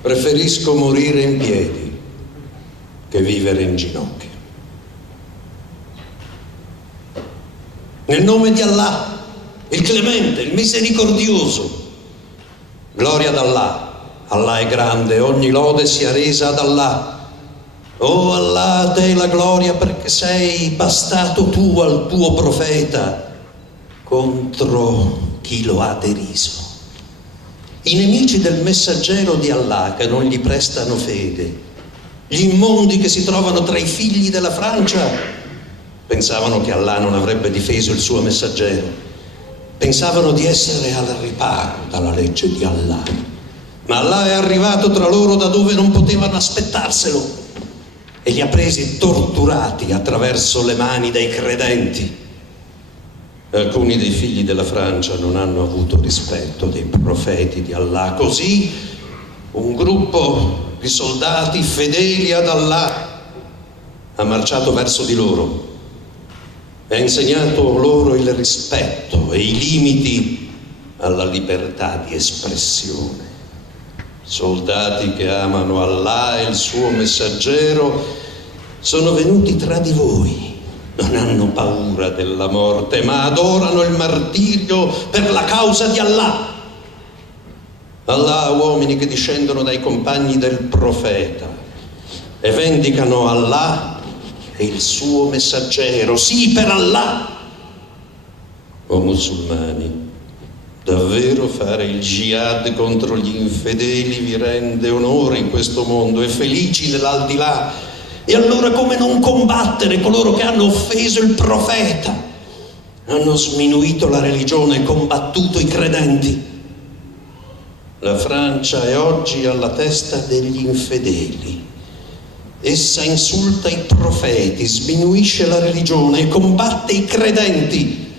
Preferisco morire in piedi che vivere in ginocchio. Nel nome di Allah, il clemente, il misericordioso. Gloria ad Allah. Allah è grande, ogni lode sia resa ad Allah. Oh Allah, a te la gloria perché sei bastato tu al tuo profeta contro chi lo ha deriso. I nemici del messaggero di Allah che non gli prestano fede, gli immondi che si trovano tra i figli della Francia, pensavano che Allah non avrebbe difeso il suo messaggero, pensavano di essere al riparo dalla legge di Allah, ma Allah è arrivato tra loro da dove non potevano aspettarselo e li ha presi torturati attraverso le mani dei credenti. Alcuni dei figli della Francia non hanno avuto rispetto dei profeti di Allah, così un gruppo di soldati fedeli ad Allah ha marciato verso di loro e ha insegnato loro il rispetto e i limiti alla libertà di espressione. Soldati che amano Allah e il suo messaggero sono venuti tra di voi. Non hanno paura della morte, ma adorano il martirio per la causa di Allah. Allah, uomini che discendono dai compagni del profeta e vendicano Allah e il suo messaggero. Sì, per Allah. O musulmani, davvero fare il jihad contro gli infedeli vi rende onore in questo mondo e felici nell'aldilà. E allora come non combattere coloro che hanno offeso il profeta, hanno sminuito la religione e combattuto i credenti? La Francia è oggi alla testa degli infedeli. Essa insulta i profeti, sminuisce la religione e combatte i credenti.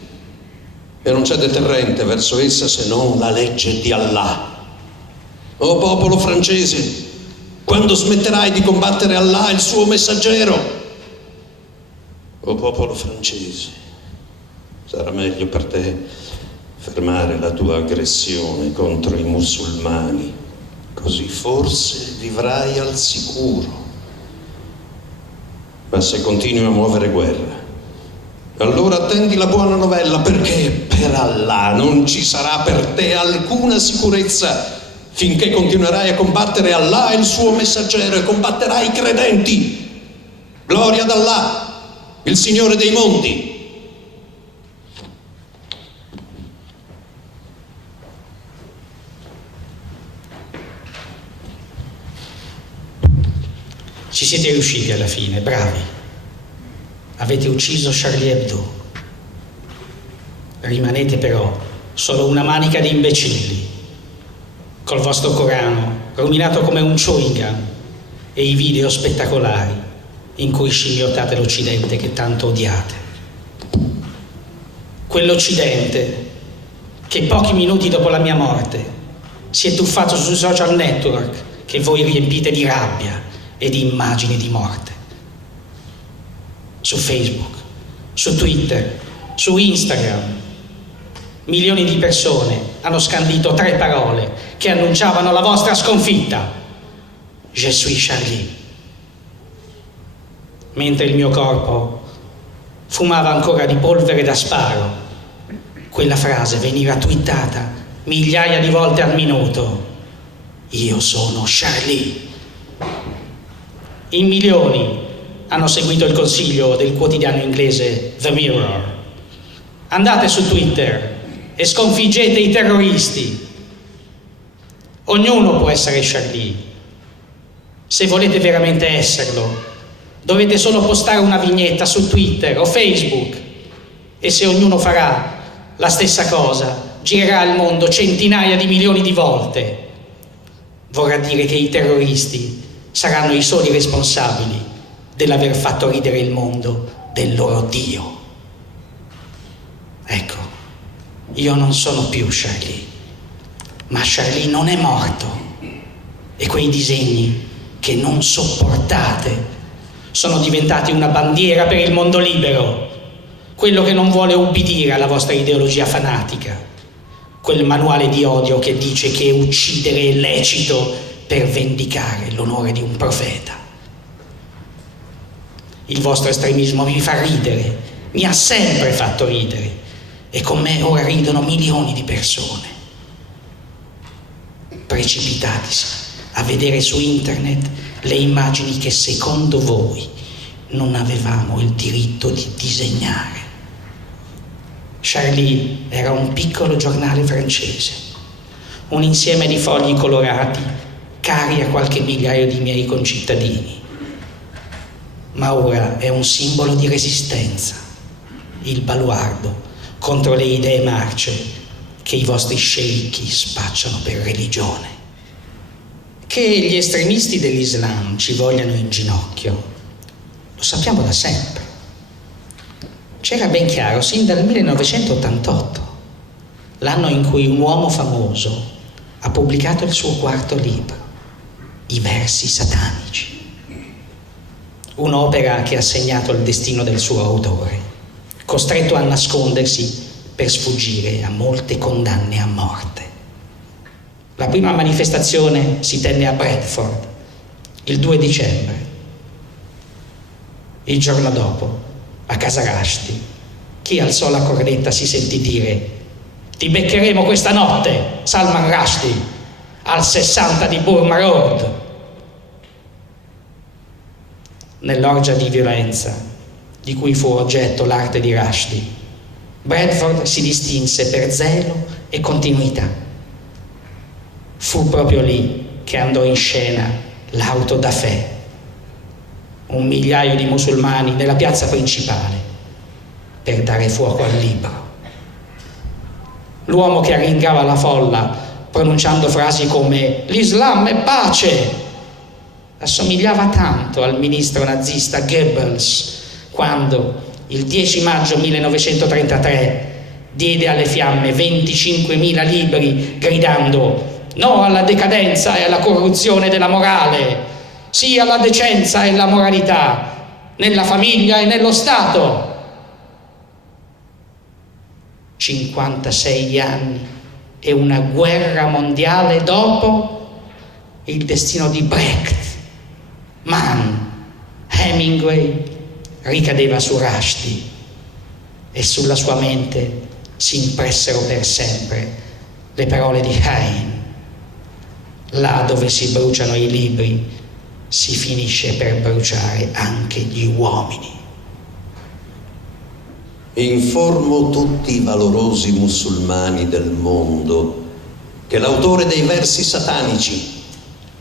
E non c'è deterrente verso essa se non la legge di Allah. O popolo francese, quando smetterai di combattere Allah e il suo messaggero? O popolo francese, sarà meglio per te fermare la tua aggressione contro i musulmani, così forse vivrai al sicuro. Ma se continui a muovere guerra, allora attendi la buona novella, perché per Allah non ci sarà per te alcuna sicurezza finché continuerai a combattere Allah e il suo messaggero e combatterai i credenti. Gloria ad Allah, il Signore dei monti. Ci siete riusciti alla fine, bravi. Avete ucciso Charlie Hebdo. Rimanete però solo una manica di imbecilli, col vostro Corano rovinato come un chewing gum e i video spettacolari in cui scimmiottate l'Occidente che tanto odiate. Quell'Occidente che pochi minuti dopo la mia morte si è tuffato sui social network che voi riempite di rabbia e di immagini di morte. Su Facebook, su Twitter, su Instagram, milioni di persone hanno scandito 3 parole che annunciavano la vostra sconfitta: Je suis Charlie. Mentre il mio corpo fumava ancora di polvere da sparo, quella frase veniva twittata migliaia di volte al minuto: io sono Charlie. In milioni hanno seguito il consiglio del quotidiano inglese The Mirror. Andate su Twitter e sconfiggete i terroristi. Ognuno può essere Charlie. Se volete veramente esserlo, dovete solo postare una vignetta su Twitter o Facebook, e se ognuno farà la stessa cosa, girerà il mondo centinaia di milioni di volte. Vorrà dire che i terroristi saranno i soli responsabili dell'aver fatto ridere il mondo del loro Dio. Ecco, io non sono più Charlie, ma Charlie non è morto, e quei disegni che non sopportate sono diventati una bandiera per il mondo libero, quello che non vuole ubbidire alla vostra ideologia fanatica, quel manuale di odio che dice che uccidere è lecito per vendicare l'onore di un profeta. Il vostro estremismo mi fa ridere, mi ha sempre fatto ridere, e con me ora ridono milioni di persone, precipitatisi a vedere su internet le immagini che secondo voi non avevamo il diritto di disegnare. Charlie era un piccolo giornale francese, un insieme di fogli colorati cari a qualche migliaio di miei concittadini, ma ora è un simbolo di resistenza, il baluardo contro le idee marce che i vostri sceicchi spacciano per religione. Che gli estremisti dell'Islam ci vogliano in ginocchio lo sappiamo da sempre. C'era ben chiaro sin dal 1988, l'anno in cui un uomo famoso ha pubblicato il suo quarto libro, I versi satanici, un'opera che ha segnato il destino del suo autore, costretto a nascondersi per sfuggire a molte condanne a morte. La prima manifestazione si tenne a Bradford il 2 dicembre. Il giorno dopo, a casa Rushdie, chi alzò la cornetta si sentì dire: «Ti beccheremo questa notte, Salman Rushdie, al 60 di Burma Road». Nell'orgia di violenza di cui fu oggetto l'arte di Rushdie, Bradford si distinse per zelo e continuità. Fu proprio lì che andò in scena l'auto da fè, 1 migliaio di musulmani nella piazza principale per dare fuoco al libro. L'uomo che arringava la folla pronunciando frasi come «L'Islam è pace» assomigliava tanto al ministro nazista Goebbels quando, il 10 maggio 1933, diede alle fiamme 25.000 libri gridando «No alla decadenza e alla corruzione della morale, sì alla decenza e alla moralità, nella famiglia e nello Stato». 56 anni e una guerra mondiale dopo, il destino di Brecht, Mann, Hemingway ricadeva su Rushdie e sulla sua mente si impressero per sempre le parole di Heine: là dove si bruciano i libri si finisce per bruciare anche gli uomini. Informo tutti i valorosi musulmani del mondo che l'autore dei versi satanici,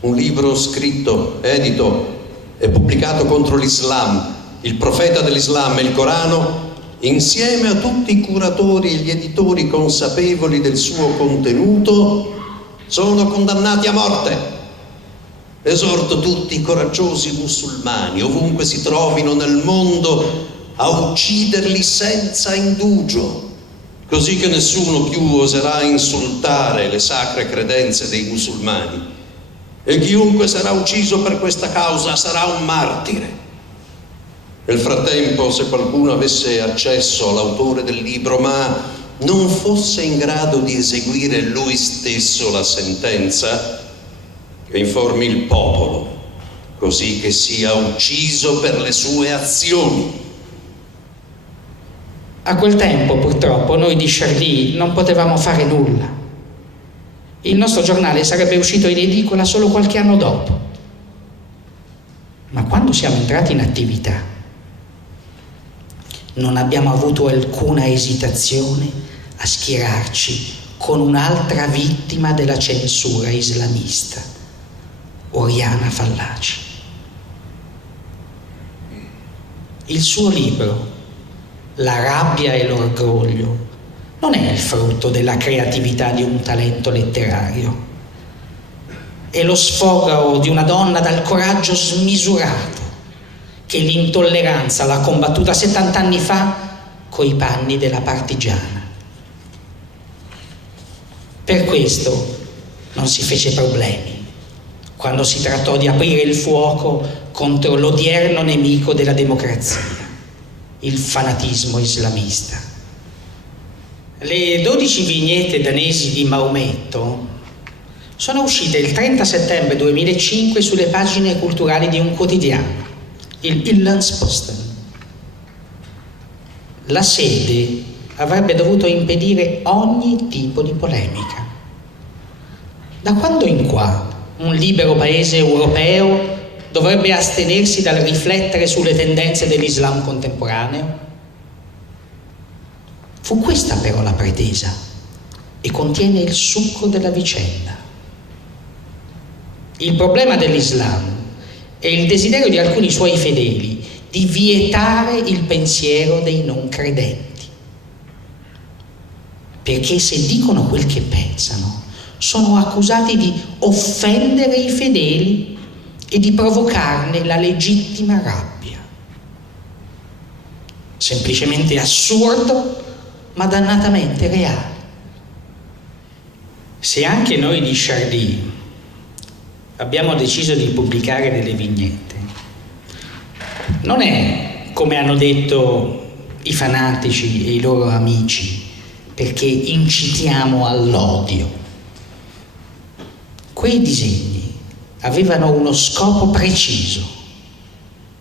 un libro scritto, edito e pubblicato contro l'Islam, il profeta dell'Islam e il Corano, insieme a tutti i curatori e gli editori consapevoli del suo contenuto, sono condannati a morte. Esorto tutti i coraggiosi musulmani, ovunque si trovino nel mondo, a ucciderli senza indugio, così che nessuno più oserà insultare le sacre credenze dei musulmani. E chiunque sarà ucciso per questa causa sarà un martire. Nel frattempo, se qualcuno avesse accesso all'autore del libro ma non fosse in grado di eseguire lui stesso la sentenza, che informi il popolo, così che sia ucciso per le sue azioni. A quel tempo, purtroppo, noi di Charlie non potevamo fare nulla. Il nostro giornale sarebbe uscito in edicola solo qualche anno dopo. Ma quando siamo entrati in attività, non abbiamo avuto alcuna esitazione a schierarci con un'altra vittima della censura islamista, Oriana Fallaci. Il suo libro, La rabbia e l'orgoglio, non è il frutto della creatività di un talento letterario. È lo sfogo di una donna dal coraggio smisurato che l'intolleranza l'ha combattuta 70 anni fa coi panni della partigiana. Per questo non si fece problemi quando si trattò di aprire il fuoco contro l'odierno nemico della democrazia, il fanatismo islamista. Le 12 vignette danesi di Maometto sono uscite il 30 settembre 2005 sulle pagine culturali di un quotidiano, il Jyllands-Posten. La sede avrebbe dovuto impedire ogni tipo di polemica. Da quando in qua un libero paese europeo dovrebbe astenersi dal riflettere sulle tendenze dell'Islam contemporaneo? Fu questa però la pretesa e contiene il succo della vicenda. Il problema dell'Islam è il desiderio di alcuni suoi fedeli di vietare il pensiero dei non credenti. Perché se dicono quel che pensano, sono accusati di offendere i fedeli e di provocarne la legittima rabbia. Semplicemente assurdo, ma dannatamente reale. Se anche noi di Charlie abbiamo deciso di pubblicare delle vignette, non è, come hanno detto i fanatici e i loro amici, perché incitiamo all'odio. Quei disegni avevano uno scopo preciso: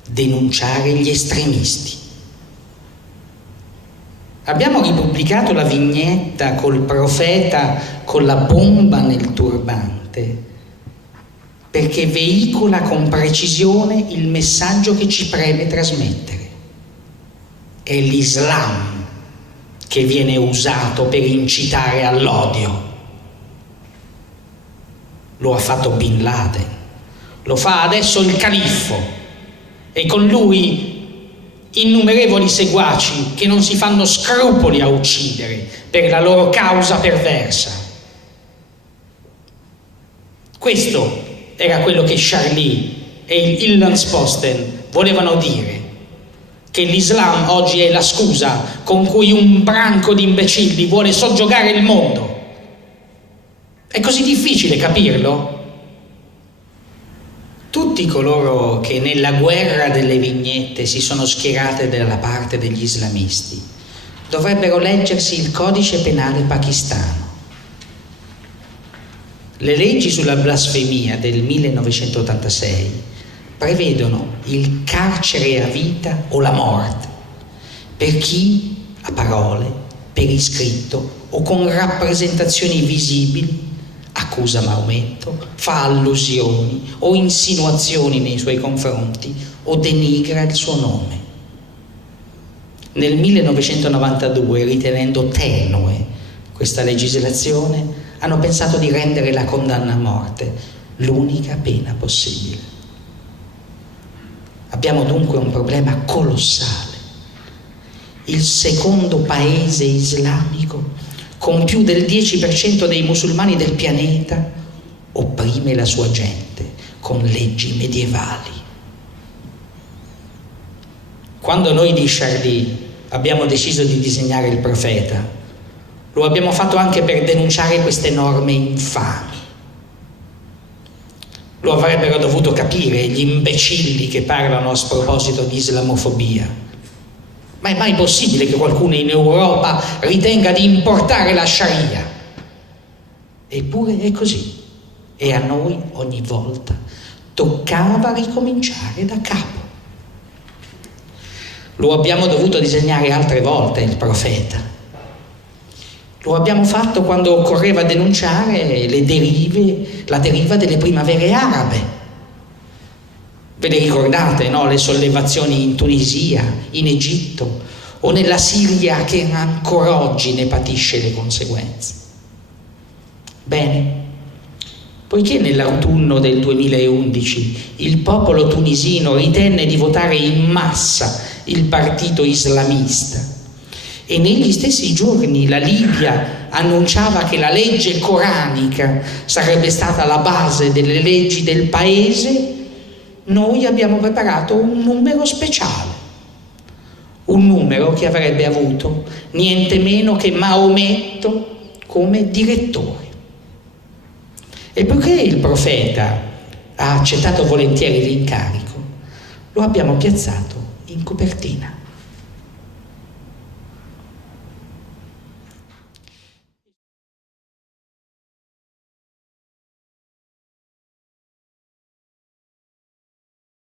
denunciare gli estremisti. Abbiamo ripubblicato la vignetta col profeta con la bomba nel turbante perché veicola con precisione il messaggio che ci preme trasmettere. È l'Islam che viene usato per incitare all'odio. Lo ha fatto Bin Laden, lo fa adesso il califfo e con lui innumerevoli seguaci che non si fanno scrupoli a uccidere per la loro causa perversa. Questo era quello che Charlie e il Jyllands-Posten volevano dire, che l'Islam oggi è la scusa con cui un branco di imbecilli vuole soggiogare il mondo. È così difficile capirlo? Tutti coloro che nella guerra delle vignette si sono schierate dalla parte degli islamisti dovrebbero leggersi il codice penale pakistano. Le leggi sulla blasfemia del 1986 prevedono il carcere a vita o la morte per chi, a parole, per iscritto o con rappresentazioni visibili, accusa Maometto, fa allusioni o insinuazioni nei suoi confronti o denigra il suo nome. Nel 1992, ritenendo tenue questa legislazione, hanno pensato di rendere la condanna a morte l'unica pena possibile. Abbiamo dunque un problema colossale. Il secondo paese islamico con più del 10% dei musulmani del pianeta opprime la sua gente con leggi medievali. Quando noi di Charlie abbiamo deciso di disegnare il profeta, lo abbiamo fatto anche per denunciare queste norme infami. Lo avrebbero dovuto capire gli imbecilli che parlano a sproposito di islamofobia. Ma è mai possibile che qualcuno in Europa ritenga di importare la Sharia? Eppure è così. E a noi ogni volta toccava ricominciare da capo. Lo abbiamo dovuto disegnare altre volte il profeta. Lo abbiamo fatto quando occorreva denunciare la deriva delle primavere arabe. Ve le ricordate, no? Le sollevazioni in Tunisia, in Egitto o nella Siria che ancora oggi ne patisce le conseguenze. Bene, poiché nell'autunno del 2011 il popolo tunisino ritenne di votare in massa il partito islamista e negli stessi giorni la Libia annunciava che la legge coranica sarebbe stata la base delle leggi del paese, noi abbiamo preparato un numero speciale, un numero che avrebbe avuto niente meno che Maometto come direttore. E poiché il profeta ha accettato volentieri l'incarico, lo abbiamo piazzato in copertina.